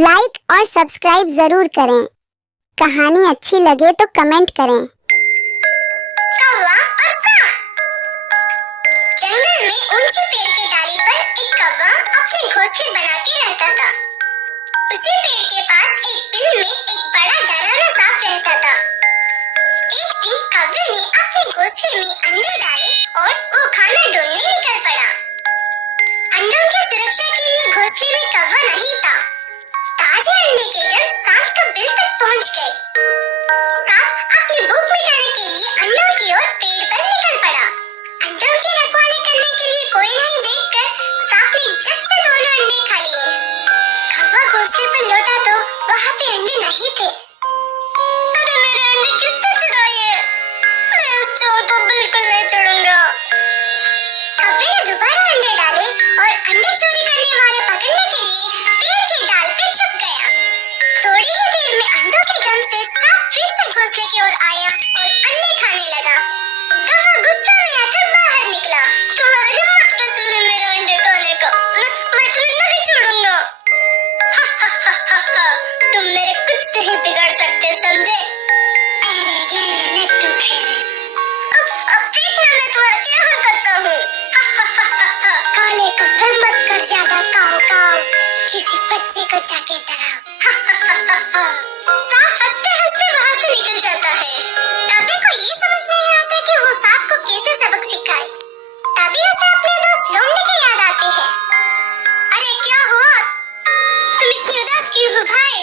Like और subscribe जरूर करें। कहानी अच्छी लगे तो कमेंट करें। कौवा और सांप। जंगल में ऊंची पेड़ की डाली पर एक कौवा अपने घोंसले बना के रहता था। उसी पेड़ के पास एक बिल में एक बड़ा डरावना सांप रहता था। एक दिन कौवे ने अपने घोंसले में अंडे डाले और वो खाना ढूंढने निकल पड़ा। अंडों की सुरक्षा के लिए घोंसले में कौवा नहीं था। ताजे अंडे के गंध सांप के बिल तक पहुंच गए। सांप अपनी भूख मिटाने के लिए अंडों की ओर पेड़ पर निकल पड़ा। अंडों की रखवाली करने के लिए कोई नहीं देखकर सांप ने झट से दोनों अंडे खा लिए। कौवा घोंसले पर लौटा तो वहाँ पे अंडे नहीं थे। अरे मेरे अंडे किसने चुराए? मैं उस चोर को बिल्कुल नहीं छोड़ूंगा। कौवे ने दोबारा अंडे डाले और अंडे चोरी करने वाले पकड़ने के लिए पेड़ की डाल पे छुप गया। थोड़ी ही देर में अंडों के गंध से सांप फिर से घोंसले की ओर आया और अंडे खाने लगा। कौवा गुस्सा में आकर बाहर निकला। तुम्हारी हिम्मत कैसे हुई मेरे अंडे खाने का? मैं तुम्हें नहीं छोड़ूंगा। तुम मेरे कुछ नहीं बिगाड़ सकते, समझे? अरे गहरे नट्टू ठहरे। अब देखना मैं तुम्हारा क्या हाल करता हूँ। काले कौवे मत कर ज्यादा काऊ काऊ, किसी बच्चे को जाके डराओ। सांप हंसते हंसते वहाँ से निकल जाता है। कौवे को ये समझ नहीं आता कि वो सांप को कैसे सबक सिखाए। तभी उसे अपने दोस्त लोमड़ी की याद आती है। अरे क्या हुआ? तुम इतनी उदास क्यों हो भाई?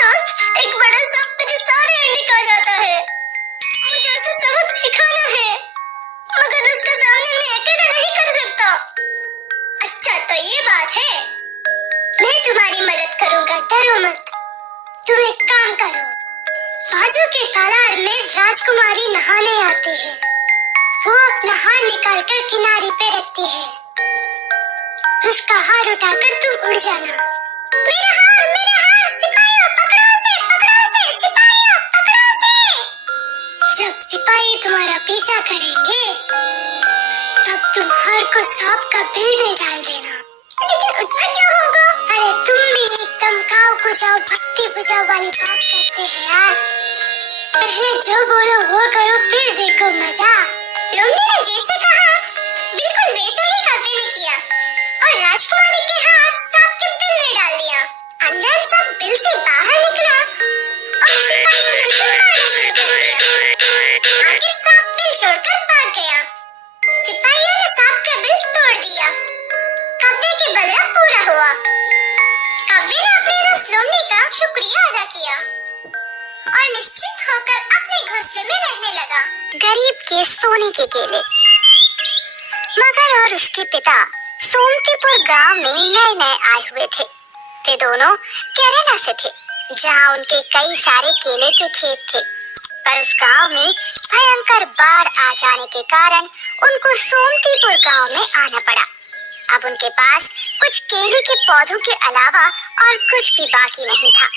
दोस्त, एक बड़ा सांप मेरे सारे अंडे खा जाता है। मुझे उसे सबक सिखाना है, मगर उसके सामने मैं अकेला नहीं कर सकता। अच्छा तो ये बात है, मैं तुम्हारी मदद करूंगा, डरो मत। तुम एक काम करो, बाजू के तालाब में राजकुमारी नहाने आती है। वो अपना हार निकालकर किनारे पे रखती है। उसका हार उठाकर तुम उड़ जाना। मेरा हार, सिपाहियों पकड़ो उसे, सिपाहियों पकड़ो उसे। जब सिपाही तुम्हारा पीछा करेंगे, तब तुम हार को सांप का बिल में डाल देना। लेकिन उससे क्या होगा? अरे तुम भी एकदम काऊ को जाओ भक्ति बुझाओ वाली बात करते हैं यार। पहले जो बोलो वो करो, फिर देखो मजा। लोमड़ी ने जैसे कहा बिल्कुल वैसे ही कौवे ने किया और राजकुमारी के हाथ सांप के बिल में डाल दिया। अनजान सांप बिल से बाहर निकला और सिपाहियों ने उसे मारना शुरू कर दिया। आखिर सांप बिल छोड़कर भाग गया। सिपाहियों ने सांप का बिल तोड़ दिया। कौवे के बदला पूरा हुआ। कौवे ने अपने दोस्त लोमड़ी का शुक्रिया अदा किया और निश्चिंत होकर अपने घोंसले में रहने लगा। गरीब के सोने के केले। मगर और उसके पिता सोमतीपुर गांव में नए नए आए हुए थे। वे दोनों केरला से थे, जहां उनके कई सारे केले के खेत थे। पर उस गांव में भयंकर बाढ़ आ जाने के कारण उनको सोमतीपुर गांव में आना पड़ा। अब उनके पास कुछ केले के पौधों के अलावा और कुछ भी बाकी नहीं था।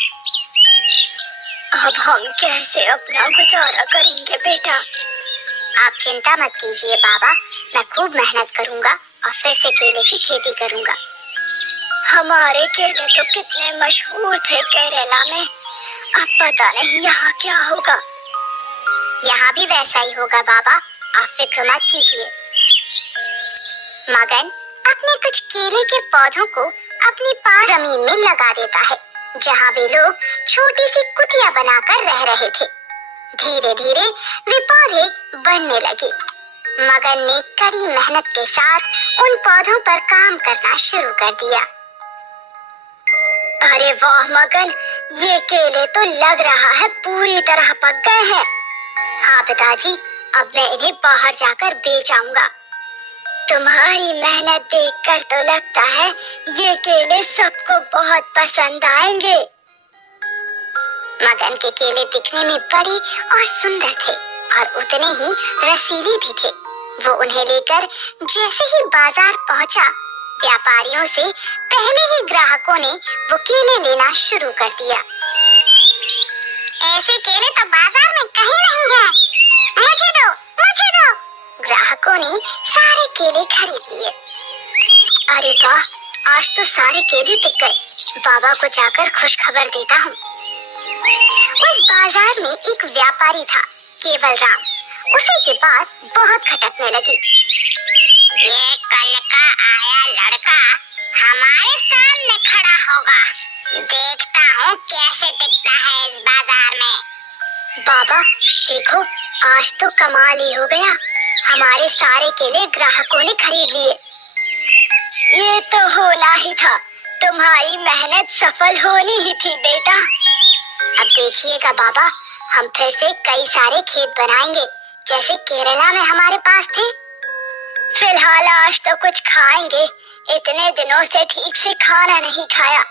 अब हम कैसे अपना गुजारा करेंगे बेटा? आप चिंता मत कीजिए बाबा, मैं खूब मेहनत करूंगा और फिर से केले की खेती करूंगा। हमारे केले तो कितने मशहूर थे केरला में, अब पता नहीं यहाँ क्या होगा। यहाँ भी वैसा ही होगा बाबा, आप फिक्र मत कीजिए। मगन अपने कुछ केले के पौधों को अपनी पास जमीन में लगा देता है, जहाँ वे लोग छोटी सी कुटिया बनाकर रह रहे थे। धीरे धीरे वे पौधे बढ़ने लगे। मगन ने कड़ी मेहनत के साथ उन पौधों पर काम करना शुरू कर दिया। अरे वाह मगन, ये केले तो लग रहा है पूरी तरह पक गए हैं। हाँ पिताजी, अब मैं इन्हें बाहर जाकर बेच आऊंगा। तुम्हारी मेहनत देखकर तो लगता है ये केले सबको बहुत पसंद आएंगे। मगन के केले दिखने में बड़े और सुंदर थे और उतने ही रसीले भी थे। वो उन्हें लेकर जैसे ही बाजार पहुंचा, व्यापारियों से पहले ही ग्राहकों ने वो केले लेना शुरू कर दिया। ऐसे केले तो बाजार में कहीं नहीं है, मुझे दो, मुझे दो। ग्राहकों ने सारे केले खरीद लिए। अरे वाह, आज तो सारे केले बिक गए। बाबा को जाकर खुश खबर देता हूँ। उस बाजार में एक व्यापारी था, केवल राम। उसी की बात बहुत खटकने लगी। ये कल का आया लड़का हमारे सामने खड़ा होगा, देखता हूँ कैसे टिकता है इस बाजार में। बाबा देखो, आज तो कमाल ही हो गया, हमारे सारे केले ग्राहकों ने खरीद लिए। ये तो होना ही था, तुम्हारी मेहनत सफल होनी ही थी बेटा। अब देखिएगा बाबा, हम फिर से कई सारे खेत बनाएंगे, जैसे केरला में हमारे पास थे। फिलहाल आज तो कुछ खाएंगे, इतने दिनों से ठीक से खाना नहीं खाया।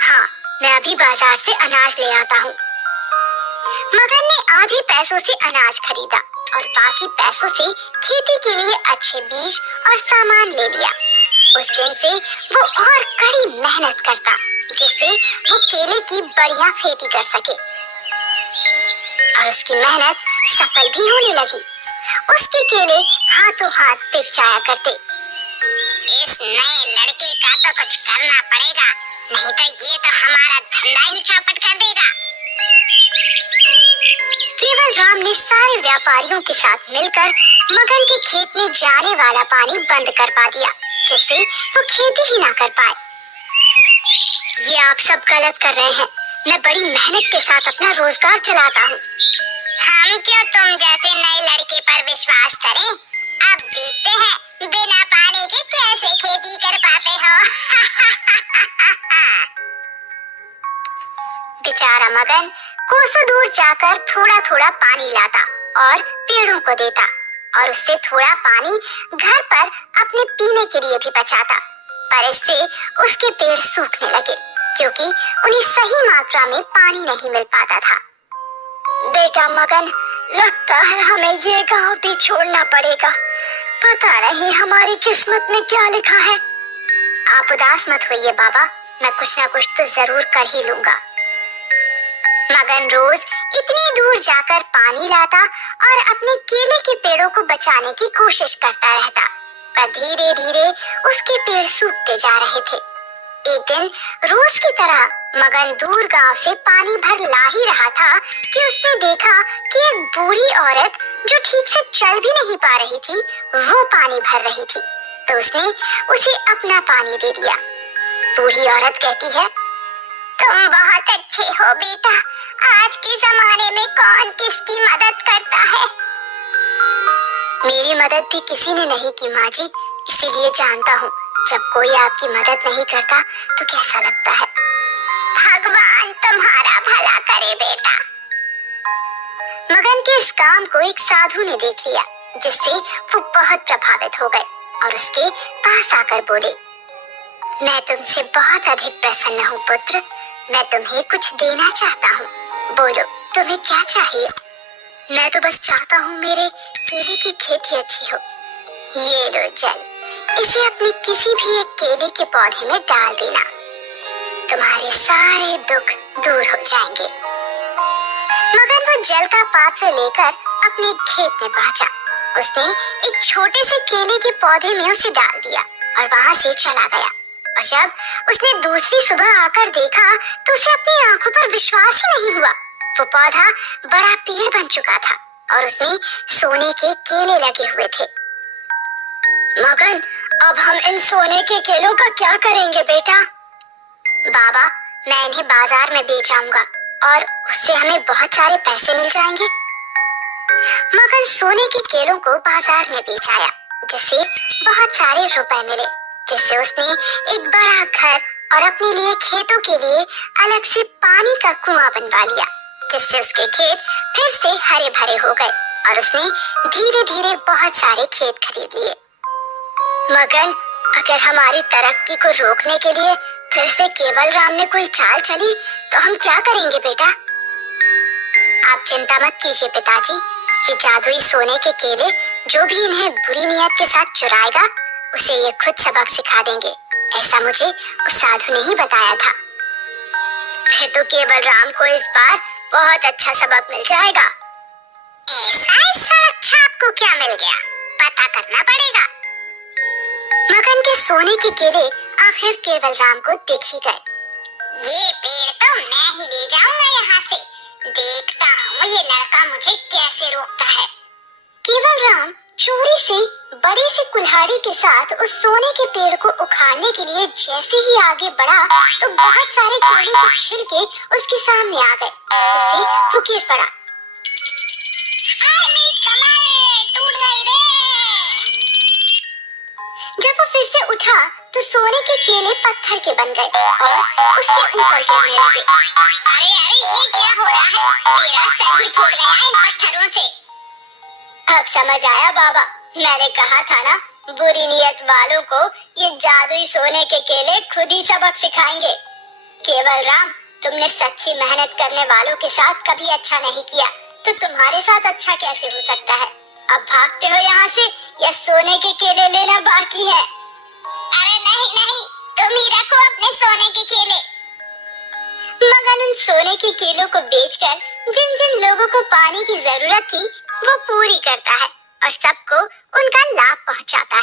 हाँ, मैं अभी बाजार से अनाज ले आता हूँ। मगन ने आधे पैसों से अनाज खरीदा और बाकी पैसों से खेती के लिए अच्छे बीज और सामान ले लिया। उस दिन से वो और कड़ी मेहनत करता, जिससे वो केले की बढ़िया खेती कर सके, और उसकी मेहनत सफल भी होने लगी। उसके केले हाथों हाथ बिक जाया करते। इस नए लड़के का तो कुछ करना पड़ेगा, नहीं तो ये तो हमारा धंधा ही चौपट कर देगा। केवल राम ने सारे व्यापारियों के साथ मिलकर मगन के खेत में जाने वाला पानी बंद करवा दिया, जिससे वो खेती ही ना कर पाए। ये आप सब गलत कर रहे हैं। मैं बड़ी मेहनत के साथ अपना रोजगार चलाता हूँ। हम क्यों तुम जैसे नए लड़के पर विश्वास करें? अब देखते हैं बिना पानी के कैसे खेती कर पाते हो। बेचारा मगन कोसों दूर जाकर थोड़ा थोड़ा पानी लाता और पेड़ों को देता, और उससे थोड़ा पानी घर पर अपने पीने के लिए भी बचाता। पर इससे उसके पेड़ सूखने लगे, क्योंकि उन्हें सही मात्रा में पानी नहीं मिल पाता था। बेटा मगन, लगता है हमें ये गांव भी छोड़ना पड़ेगा। पता नहीं हमारी किस्मत में क्या लिखा है। आप उदास मत होइए बाबा, मैं कुछ ना कुछ तो जरूर कर ही लूंगा। मगन रोज इतनी दूर जाकर पानी लाता और अपने केले के पेड़ों को बचाने की कोशिश करता रहता, पर धीरे धीरे उसके पेड़ सूखते जा रहे थे। एक दिन रोज की तरह मगन दूर गांव से पानी भर ला ही रहा था कि उसने देखा कि एक बूढ़ी औरत जो ठीक से चल भी नहीं पा रही थी, वो पानी भर रही थी। तो उसने उसे अपना पानी दे दिया। बूढ़ी औरत कहती है, तुम बहुत अच्छे हो बेटा, आज के जमाने में कौन किसकी मदद करता है। मेरी मदद भी किसी ने नहीं की माँ जी, इसीलिए जानता हूँ जब कोई आपकी मदद नहीं करता तो कैसा लगता है। भगवान तुम्हारा भला करे बेटा। मगन के इस काम को एक साधु ने देख लिया, जिससे वो बहुत प्रभावित हो गए और उसके पास आकर बोले, मैं तुमसे बहुत अधिक प्रसन्न हूँ पुत्र, मैं तुम्हें कुछ देना चाहता हूँ। बोलो तुम्हें क्या चाहिए। मैं तो बस चाहता हूँ मेरे केले की खेती अच्छी हो। ये लो जल, इसे अपने किसी भी एक केले के पौधे में डाल देना, तुम्हारे सारे दुख दूर हो जाएंगे। मगन वो जल का पात्र लेकर अपने खेत में पहुंचा। उसने एक छोटे से केले के पौधे में उसे डाल दिया और वहां से चला गया। और जब उसने दूसरी सुबह आकर देखा तो उसे अपनी आंखों पर विश्वास ही नहीं हुआ। वो पौधा बड़ा पेड़ बन चुका था और उसमें सोने के केले लगे हुए थे। मगन, अब हम इन सोने के केलों का क्या करेंगे बेटा? बाबा, मैं इन्हें बाजार में बेच आऊंगा और उससे हमें बहुत सारे पैसे मिल जाएंगे। मगन सोने के केलों को बाजार में बेच आया, जिससे बहुत सारे रुपए मिले, जिससे उसने एक बड़ा घर और अपने लिए खेतों के लिए अलग से पानी का कुआं बनवा लिया, जिससे उसके खेत फिर से हरे भरे हो गए और उसने धीरे धीरे बहुत सारे खेत खरीद लिए। मगन, अगर हमारी तरक्की को रोकने के लिए फिर से केवल राम ने कोई चाल चली तो हम क्या करेंगे बेटा? आप चिंता मत कीजिए पिताजी, ये जादुई सोने के केले जो भी इन्हें बुरी नियत के साथ चुराएगा उसे ये खुद सबक सिखा देंगे, ऐसा मुझे उस साधु ने ही बताया था। फिर तो केवल राम को इस बार बहुत अच्छा सबक मिल जाएगा। ऐसा सड़क छाप को क्या मिल गया, पता करना पड़ेगा। मगन के सोने के केले आखिर केवल राम को दिख ही गए। ये पेड़ तो मैं ही ले जाऊंगा यहाँ से, देखता हूँ ये लड़का मुझे कैसे रोकता है। केवल राम चोरी से बड़े से कुल्हाड़ी के साथ उस सोने के पेड़ को उखाड़ने के लिए जैसे ही आगे बढ़ा तो बहुत सारे केले के छिलके उसके सामने आ गए, जिससे वो गिर पड़ा। मेरी कमर टूट गई रे। जब वो फिर से उठा तो सोने के केले पत्थर के बन गए और उसके ऊपर गिरने लगे। अरे ये क्या हो रहा है? मेरा सर ही फूट गया इन पत्थरों से। अब समझ आया बाबा, मैंने कहा था ना, बुरी नियत वालों को ये जादुई सोने के केले खुद ही सबक सिखाएंगे। केवल राम, तुमने सच्ची मेहनत करने वालों के साथ कभी अच्छा नहीं किया, तो तुम्हारे साथ अच्छा कैसे हो सकता है? अब भागते हो यहाँ से या सोने के केले लेना बाकी है? अरे नहीं, तुम ही रखो अपने सोने के केले। मगन उन सोने के केलों को बेचकर जिन जिन लोगों को पानी की जरूरत थी वो पूरी करता है और सबको उनका लाभ पहुंचाता है।